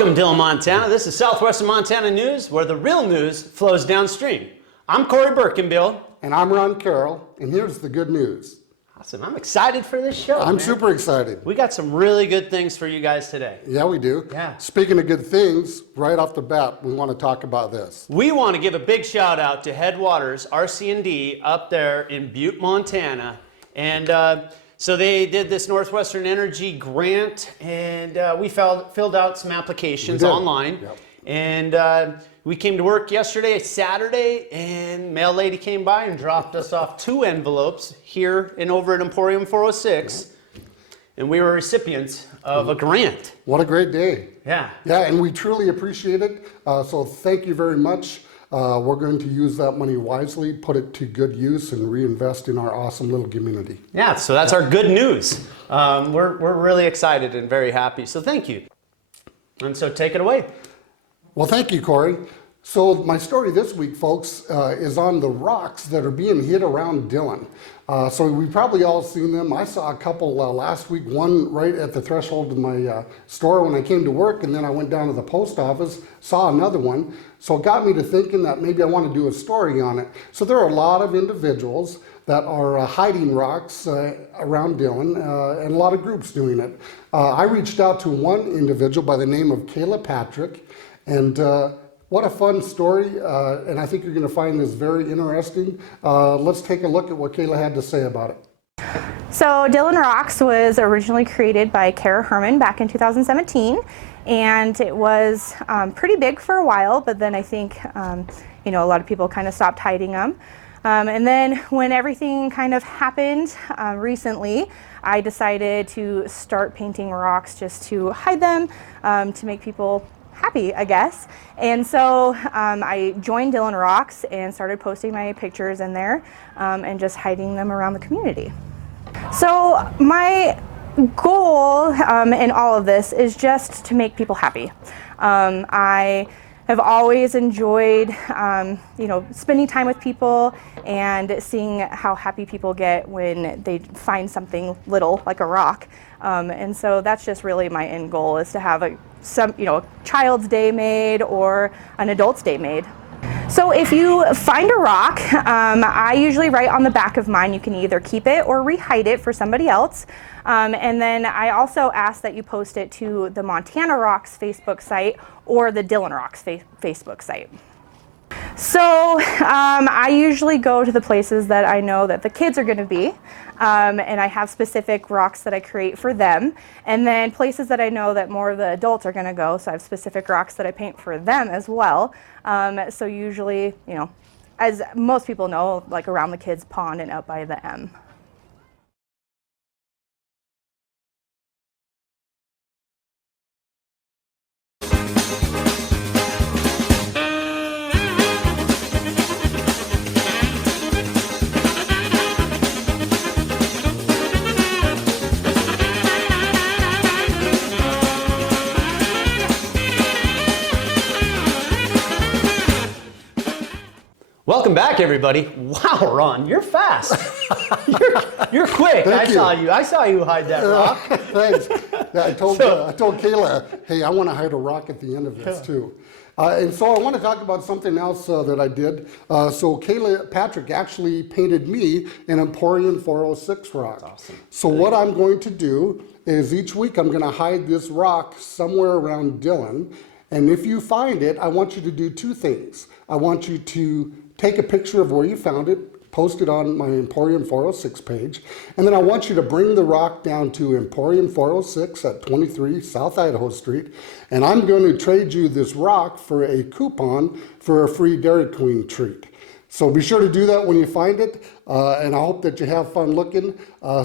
Welcome, Dillon, Montana. This is Southwestern Montana News, where the real news flows downstream. I'm Corey Birkenbill. And I'm Ron Carroll, and here's the good news. Awesome. I'm excited for this show. I'm super excited. We got some really good things for you guys today. Yeah, we do. Yeah. Speaking of good things, right off the bat, we want to talk about this. We want to give a big shout out to Headwaters RC&D up there in Butte, Montana. And so they did this Northwestern Energy grant, and we filled out some applications online. Yep. And we came to work yesterday, Saturday, and mail lady came by and dropped us off 2 envelopes here and over at Emporium 406. And we were recipients of a grant. What a great day. Yeah. Yeah, and we truly appreciate it. So thank you very much. We're going to use that money wisely, put it to good use, and reinvest in our awesome little community. Yeah, so that's our good news. We're really excited and very happy. So thank you. And so take it away. Well, thank you, Corey. So my story this week, folks, is on the rocks that are being hit around Dillon. So we've probably all seen them. I saw a couple last week, one right at the threshold of my store when I came to work, and then I went down to the post office, saw another one. So it got me to thinking that maybe I want to do a story on it. So there are a lot of individuals that are hiding rocks around Dillon, and a lot of groups doing it. I reached out to one individual by the name of Kayla Patrick, and what a fun story, and I think you're going to find this very interesting. Let's take a look at what Kayla had to say about it. So Dillon Rocks was originally created by Kara Herman back in 2017, and it was pretty big for a while, but then I think a lot of people kind of stopped hiding them. And then when everything kind of happened recently, I decided to start painting rocks just to hide them, to make people happy, I guess. And so I joined Dillon Rocks and started posting my pictures in there and just hiding them around the community. So my goal in all of this is just to make people happy. I have always enjoyed spending time with people and seeing how happy people get when they find something little like a rock. And so that's just really my end goal, is to have a child's day made or an adult's day made. So if you find a rock, I usually write on the back of mine, you can either keep it or rehide it for somebody else. And then I also ask that you post it to the Montana Rocks Facebook site or the Dillon Rocks Facebook site. So I usually go to the places that I know that the kids are going to be, and I have specific rocks that I create for them, and then places that I know that more of the adults are going to go, so I have specific rocks that I paint for them as well. So usually, as most people know, like around the kids' pond and up by the M. Welcome back, everybody. Wow, Ron, you're fast. you're quick. I saw you hide that rock. Thanks. Yeah, I told Kayla, hey, I want to hide a rock at the end of this too. And so I want to talk about something else that I did. So Kayla Patrick actually painted me an Emporium 406 rock. Awesome. So what I'm going to do is each week I'm going to hide this rock somewhere around Dillon. And if you find it, I want you to do 2 things. I want you to take a picture of where you found it, post it on my Emporium 406 page, and then I want you to bring the rock down to Emporium 406 at 23 South Idaho Street, and I'm going to trade you this rock for a coupon for a free Dairy Queen treat. So be sure to do that when you find it, and I hope that you have fun looking.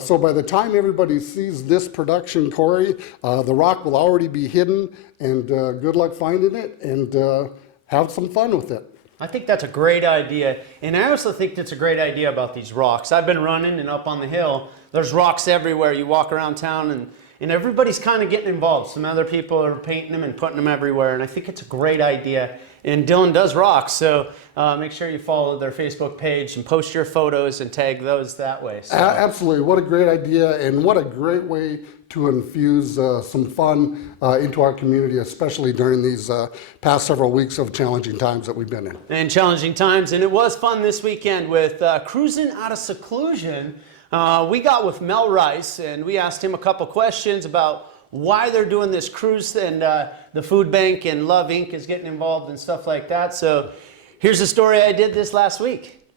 So by the time everybody sees this production, Corey, the rock will already be hidden, and good luck finding it, and have some fun with it. I think that's a great idea. And I also think that's a great idea about these rocks. I've been running, and up on the hill, there's rocks everywhere. You walk around town, and everybody's kind of getting involved. Some other people are painting them and putting them everywhere, and I think it's a great idea. and Dillon Does Rocks. So make sure you follow their Facebook page and post your photos and tag those that way. So. Absolutely. What a great idea, and what a great way to infuse some fun into our community, especially during these past several weeks of challenging times that we've been in. And challenging times, and it was fun this weekend with Cruising Out of Seclusion. We got with Mel Rice, and we asked him a couple questions about why they're doing this cruise, and the food bank and Love Inc. is getting involved and stuff like that. So here's the story I did this last week.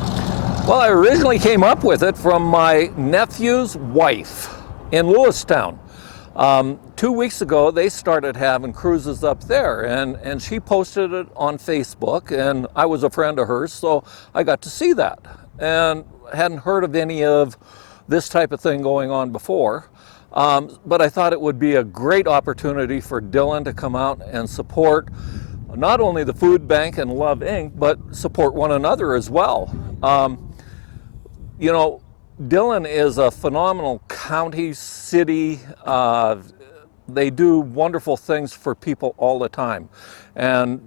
Well, I originally came up with it from my nephew's wife in Lewistown. 2 weeks ago, they started having cruises up there, and she posted it on Facebook, and I was a friend of hers, so I got to see that, and hadn't heard of any of this type of thing going on before. But I thought it would be a great opportunity for Dillon to come out and support not only the food bank and Love Inc., but support one another as well. You know, Dillon is a phenomenal county, city. They do wonderful things for people all the time. And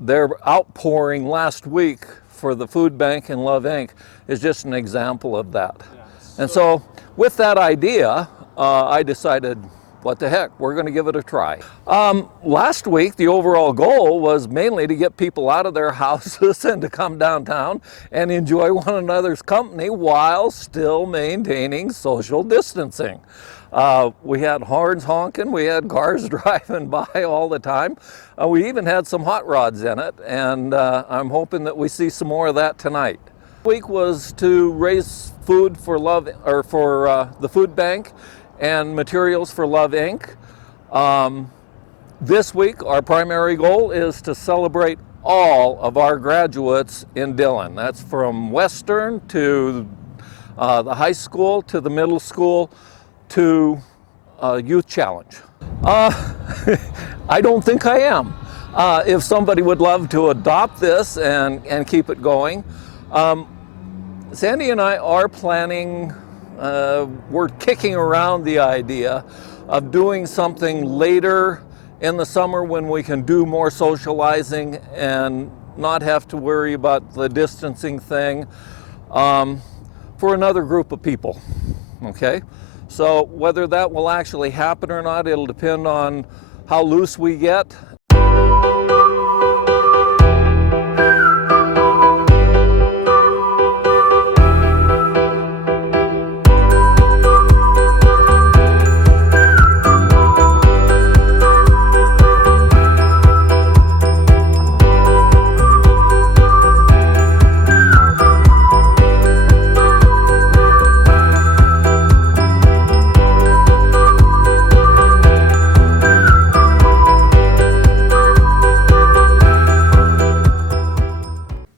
their outpouring last week for the food bank and Love Inc. is just an example of that. And so with that idea, I decided, what the heck, we're going to give it a try. Last week, the overall goal was mainly to get people out of their houses and to come downtown and enjoy one another's company while still maintaining social distancing. We had horns honking, we had cars driving by all the time. We even had some hot rods in it, and I'm hoping that we see some more of that tonight. Week was to raise food for the food bank and materials for Love Inc. This week, our primary goal is to celebrate all of our graduates in Dillon. That's from Western to the high school to the middle school to Youth Challenge. I don't think I am. If somebody would love to adopt this and keep it going, Sandy and I are planning, we're kicking around the idea of doing something later in the summer when we can do more socializing and not have to worry about the distancing thing, for another group of people, okay? So whether that will actually happen or not, it'll depend on how loose we get.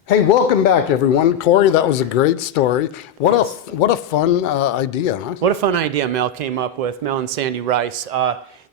Hey, welcome back, everyone. Corey, that was a great story. What a fun idea, huh? What a fun idea Mel came up with, Mel and Sandy Rice.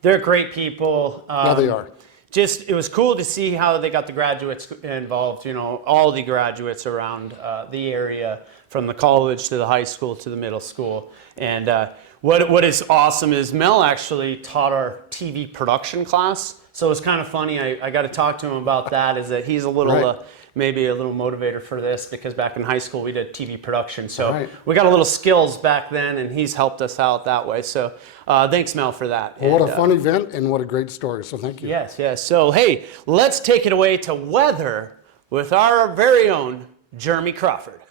They're great people. Yeah, they are. Just, it was cool to see how they got the graduates involved, you know, all the graduates around the area, from the college to the high school to the middle school. And what is awesome is Mel actually taught our TV production class. So it's kind of funny, I got to talk to him about that, is that he's a little... Right. Maybe a little motivator for this, because back in high school we did TV production, so right. We got a little skills back then, and he's helped us out that way. So thanks, Mel, for that. Well, what a fun event, and what a great story, so thank you. Yes, yes. So hey, let's take it away to weather with our very own Jeremy Crawford.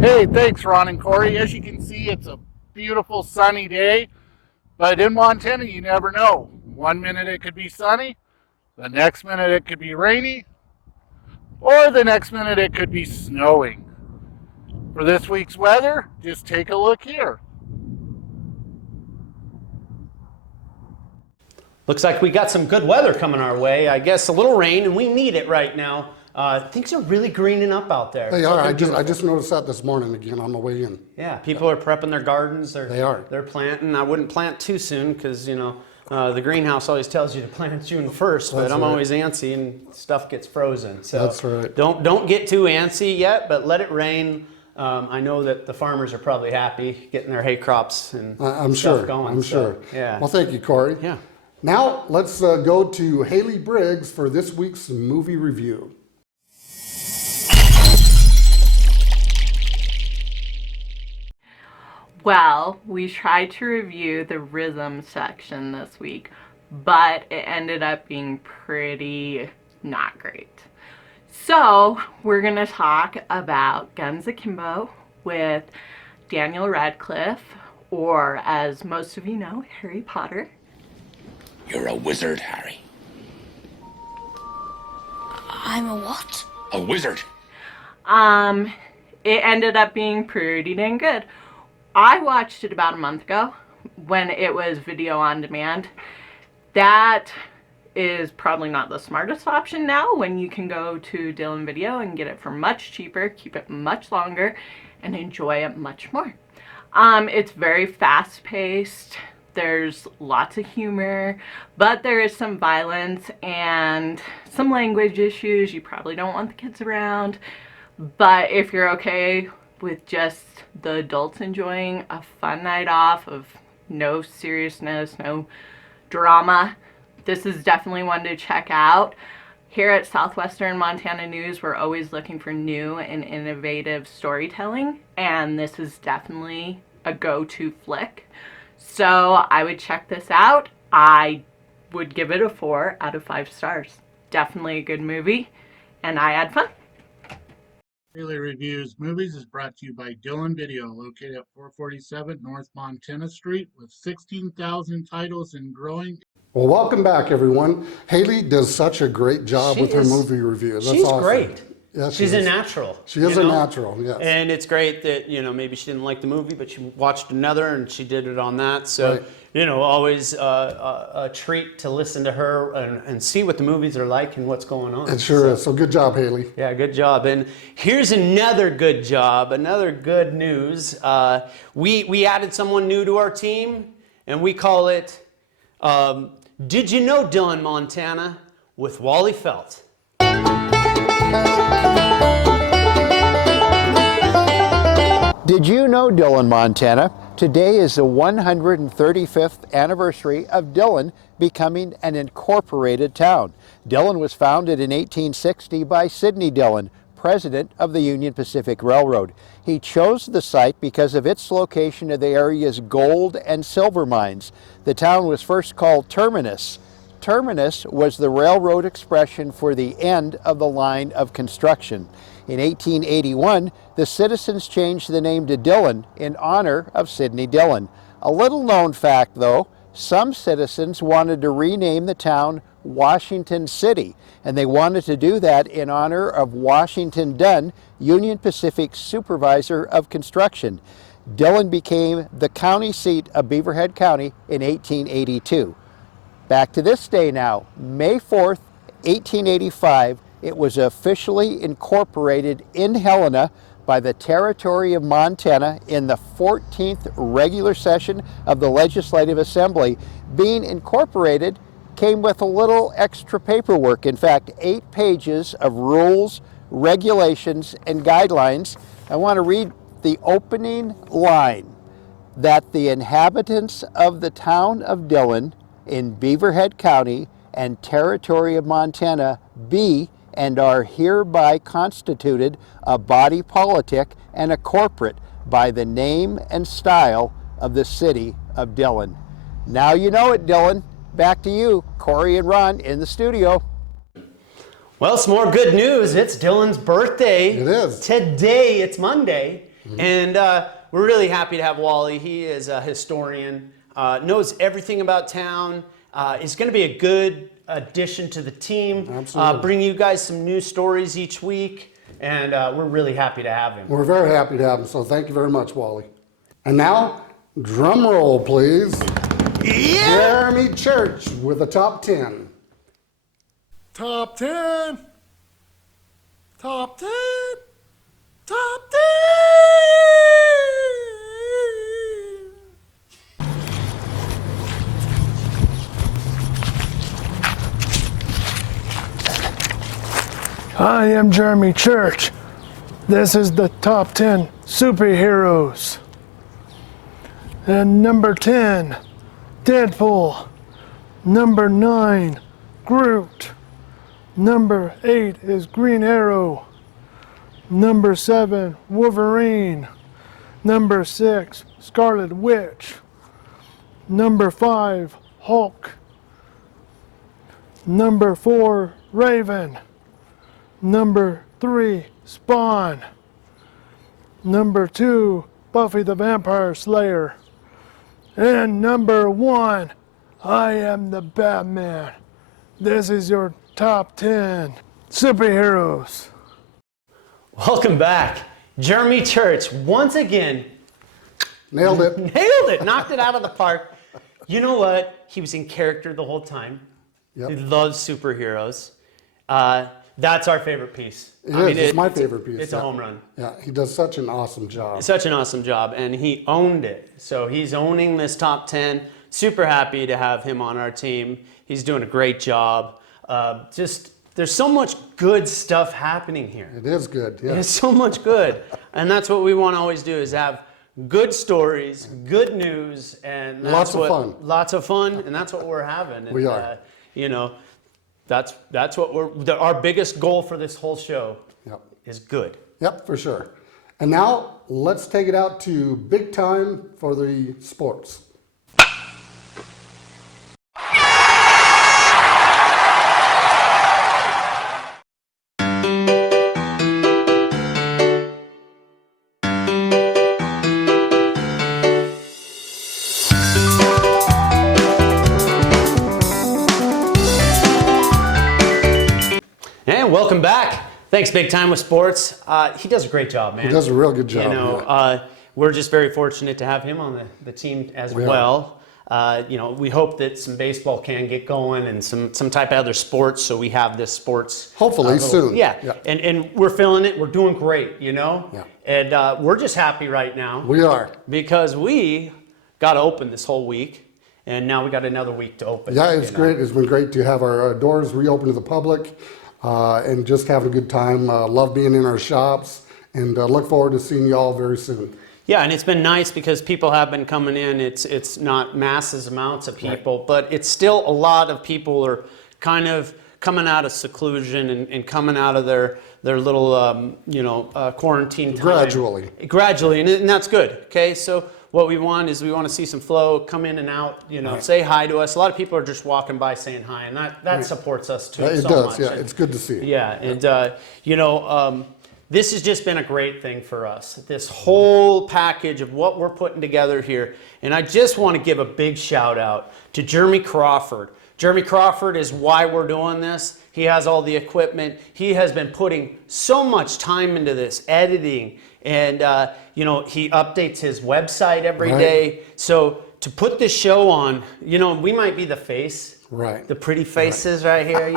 Hey, thanks Ron and Corey. As you can see, it's a beautiful sunny day. But in Montana, you never know. 1 minute it could be sunny, the next minute it could be rainy, or the next minute it could be snowing. For this week's weather, just take a look here. Looks like we got some good weather coming our way. I guess a little rain, and we need it right now. Things are really greening up out there. They are. I just noticed that this morning again on the way in. Yeah, people are prepping their gardens. They are. They're planting. I wouldn't plant too soon because, you know, the greenhouse always tells you to plant June 1st, but I'm always antsy and stuff gets frozen. So that's right. Don't get too antsy yet, but let it rain. I know that the farmers are probably happy getting their hay crops and I'm stuff sure. going. I'm so, sure. Yeah. Well, thank you, Corey. Yeah. Now let's go to Haley Briggs for this week's movie review. Well, we tried to review the rhythm section this week, but it ended up being pretty not great. So we're gonna talk about Guns Akimbo with Daniel Radcliffe, or as most of you know, Harry Potter. You're a wizard, Harry. I'm a what? A wizard. It ended up being pretty dang good. I watched it about a month ago when it was video on demand. That is probably not the smartest option now when you can go to Dillon Video and get it for much cheaper, keep it much longer, and enjoy it much more. It's very fast-paced. There's lots of humor, but there is some violence and some language issues. You probably don't want the kids around, but if you're okay with just the adults enjoying a fun night off of no seriousness, no drama, this is definitely one to check out. Here at Southwestern Montana News, we're always looking for new and innovative storytelling, and this is definitely a go-to flick. So I would check this out. I would give it a 4 out of 5 stars. Definitely a good movie, and I had fun. Haley Reviews Movies is brought to you by Dillon Video, located at 447 North Montana Street with 16,000 titles and growing. Well, welcome back, everyone. Haley does such a great job She with her is- movie reviews. That's She's awesome. great. Yeah, She's a natural. She is you a know? natural, yes. And it's great that, maybe she didn't like the movie, but she watched another and she did it on that. So, Right. always a treat to listen to her and see what the movies are like and what's going on. It sure is. So good job, Haley. Yeah, good job. And here's another good job, another good news. We added someone new to our team, and we call it Did You Know Dillon, Montana, with Wally Felt. Did you know, Dillon, Montana? Today is the 135th anniversary of Dillon becoming an incorporated town. Dillon was founded in 1860 by Sidney Dillon, president of the Union Pacific Railroad. He chose the site because of its location of the area's gold and silver mines. The town was first called Terminus. Terminus was the railroad expression for the end of the line of construction. In 1881, the citizens changed the name to Dillon in honor of Sidney Dillon. A little known fact, though, some citizens wanted to rename the town Washington City, and they wanted to do that in honor of Washington Dunn, Union Pacific's supervisor of construction. Dillon became the county seat of Beaverhead County in 1882. Back to this day now, May 4th, 1885, it was officially incorporated in Helena by the Territory of Montana in the 14th regular session of the Legislative Assembly. Being incorporated came with a little extra paperwork. In fact, 8 pages of rules, regulations, and guidelines. I want to read the opening line: that the inhabitants of the town of Dillon in Beaverhead County and Territory of Montana be and are hereby constituted a body politic and a corporate by the name and style of the city of Dillon. Now you know it, Dillon. Back to you, Corey and Ron in the studio. Well, some more good news. It's Dillon's birthday. It is. Today, it's Monday. And we're really happy to have Wally. He is a historian, knows everything about town. Is going to be a good addition to the team. Absolutely. Bring you guys some new stories each week. And we're really happy to have him. We're very happy to have him, so thank you very much, Wally. And now, drum roll, please. Yeah! Jeremy Church with the top 10. Top 10. Top 10. Top 10. I am Jeremy Church. This is the top 10 superheroes. And number 10, Deadpool. Number 9, Groot. Number 8 is Green Arrow. Number 7, Wolverine. Number 6, Scarlet Witch. Number 5, Hulk. Number 4, Raven. Number 3, Spawn. Number 2, Buffy the Vampire Slayer. And number 1, I am the Batman. This is your top 10 superheroes. Welcome back. Jeremy Church, once again, Nailed it. nailed it, knocked it out of the park. You know what? He was in character the whole time. Yep. He loves superheroes. That's our favorite piece. It's my favorite piece. It's a home run. Yeah, he does such an awesome job. Such an awesome job, and he owned it. So he's owning this top 10. Super happy to have him on our team. He's doing a great job. There's so much good stuff happening here. It is good, yeah. There's so much good. And that's what we want to always do, is have good stories, good news, and Lots of fun. Lots of fun, and that's what we're having. And, We are. That's what our biggest goal for this whole show Yep. is good. Yep, for sure. And now let's take it out to big time for the sports. And welcome back. Thanks, Big Time with Sports. He does a great job, man. He does a real good job. You know, yeah. we're just very fortunate to have him on the team as well. We hope that some baseball can get going and some type of other sports, so we have this sports. Hopefully soon. Yeah. And we're feeling it. We're doing great, Yeah. And we're just happy right now. We are. Because we got to open this whole week, and now we got another week to open. Yeah, it's great. It's been great to have our doors reopened to the public and just having a good time. Love being in our shops, and look forward to seeing you all very soon. Yeah, and it's been nice because people have been coming in. It's not masses amounts of people, but it's still a lot of people are kind of coming out of seclusion and coming out of their little quarantine time. Gradually, and that's good. Okay, so what we want is we want to see some flow, come in and out. Say hi to us. A lot of people are just walking by saying hi, and that supports us too. It so does. much. Yeah, it's good to see. Yeah, and this has just been a great thing for us, this whole package of what we're putting together here. And I just want to give a big shout out to Jeremy Crawford. Jeremy Crawford is why we're doing this. He has all the equipment. He has been putting so much time into this, editing, and he updates his website every day. So to put this show on, we might be the face. Right. The pretty faces right here,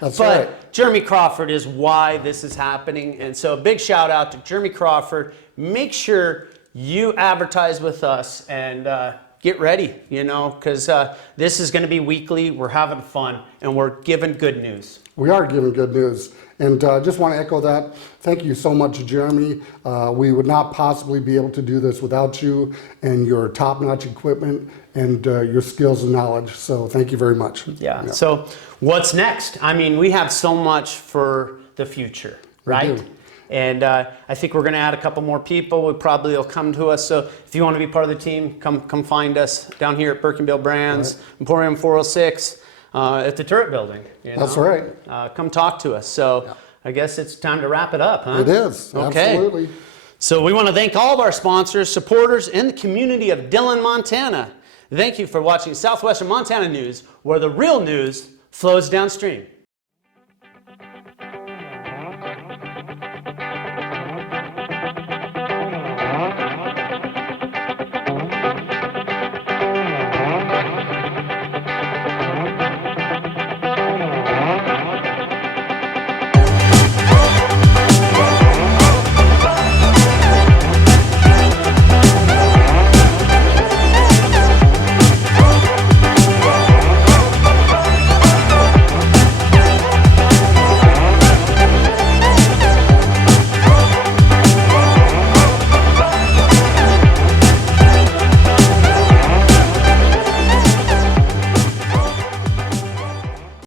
That's but right. Jeremy Crawford is why this is happening. And so a big shout out to Jeremy Crawford. Make sure you advertise with us and get ready, because this is going to be weekly. We're having fun and we're giving good news. We are giving good news. And just want to echo that. Thank you so much, Jeremy. We would not possibly be able to do this without you and your top-notch equipment and your skills and knowledge. So thank you very much. Yeah. So what's next? I mean, we have so much for the future, right? We do. And I think we're going to add a couple more people. We probably will come to us. So if you want to be part of the team, come find us down here at Birkenbill Brands, Emporium 406. At the Turret Building. That's right. Come talk to us. So I guess it's time to wrap it up, huh? It is. Okay. Absolutely. So we want to thank all of our sponsors, supporters, and the community of Dillon, Montana. Thank you for watching Southwestern Montana News, where the real news flows downstream.